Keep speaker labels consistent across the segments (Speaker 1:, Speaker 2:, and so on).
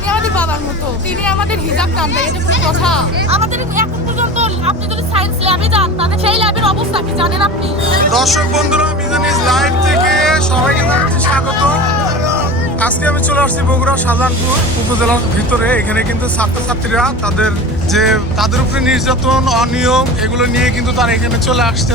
Speaker 1: তিনি আমাদের বাবার মতো। তিনি আমাদের টান কথা? আমাদের এখন পর্যন্ত আপনি যদি সায়েন্স ল্যাবে যান তাদের সেই ল্যাবের অবস্থা কি জানেন আপনি?
Speaker 2: দর্শক বন্ধুরা মিজানিস লাইভ থেকে সবাইকে জানাচ্ছি স্বাগত। আজকে আমি চলে আসছি বগুড়া শাহজাহানপুর উপজেলার ভিতরে। এখানে কিন্তু ছাত্রছাত্রীরা তাদের যে, তাদের উপরে নির্যাতন, অনিয়ম, এগুলো নিয়ে কিন্তু তারা এখানে চলে আসছে।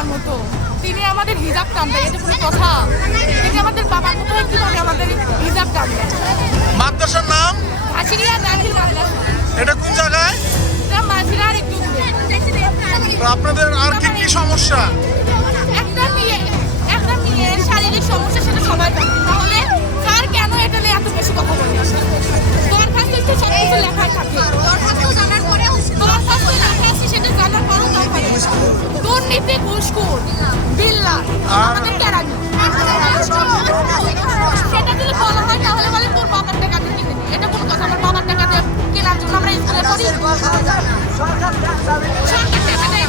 Speaker 1: বাবার মতো। তিনি আমাদের হিজাব টান দেয় এটা কোনো কথা। তিনি আমাদের বাবার মতো কীভাবে আমাদের হিজাব টান দেয়?
Speaker 2: মাদ্রাসার নাম?
Speaker 1: হাসিয়া দাখিল মাদ্রাসা।
Speaker 2: এটা কোন জায়গায়?
Speaker 1: এটা মাঝিরা আর একটু দূরে।
Speaker 2: আপনাদের আর কি কি সমস্যা?
Speaker 1: একটা মেয়ে একটা মেয়ের শারীরিক সমস্যা সেটা সবাই জানে। তাহলে স্যার কেন এটা নিয়ে এত বেশি কথা বলে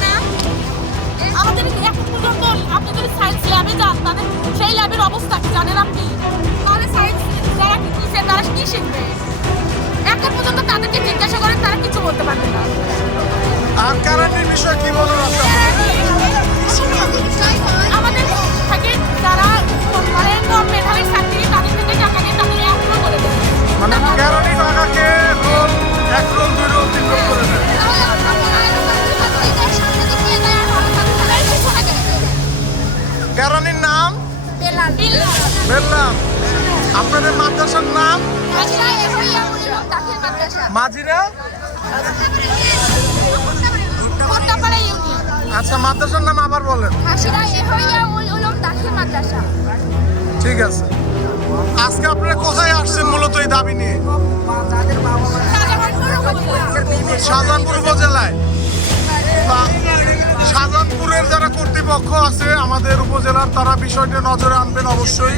Speaker 1: না আমাদের এখন পর্যন্ত আপনি যদি সায়েন্স ল্যাবে যান তাদের সেই ল্যাবের অবস্থা কি জানেন আপনি তাহলে সায়েন্স যারা কিনছে তারা কি শিখবে এখন পর্যন্ত তাদেরকে জিজ্ঞাসা করেন তারা কিছু বলতে পারবে না
Speaker 2: আর কারানির বিষয়ে কি বলুন বললাম আপনাদের মাদ্রাসার নাম? মাঝিরা? আচ্ছা মাদ্রাসার নাম আবার বলেন। ঠিক আছে। আজকে আপনারা কোথায় আসছেন মূলত এই দাবি নিয়ে? শাহজাহানপুর উপজেলায়। কর্তৃপক্ষ আছে, আমাদের উপজেলার তারা বিষয়টি নজরে আনবেন অবশ্যই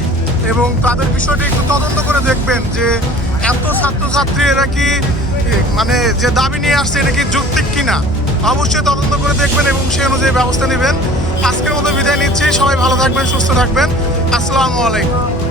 Speaker 2: এবং তাদের বিষয়টি একটু তদন্ত করে দেখবেন যে এত ছাত্রছাত্রী এরা কি মানে যে দাবি নিয়ে আসছে এটা কি যুক্তিক কিনা। অবশ্যই তদন্ত করে দেখবেন এবং সেই অনুযায়ী ব্যবস্থা নেবেন। আজকের মতো বিদায় নিচ্ছি। সবাই ভালো থাকবেন, সুস্থ থাকবেন। আসসালামু আলাইকুম।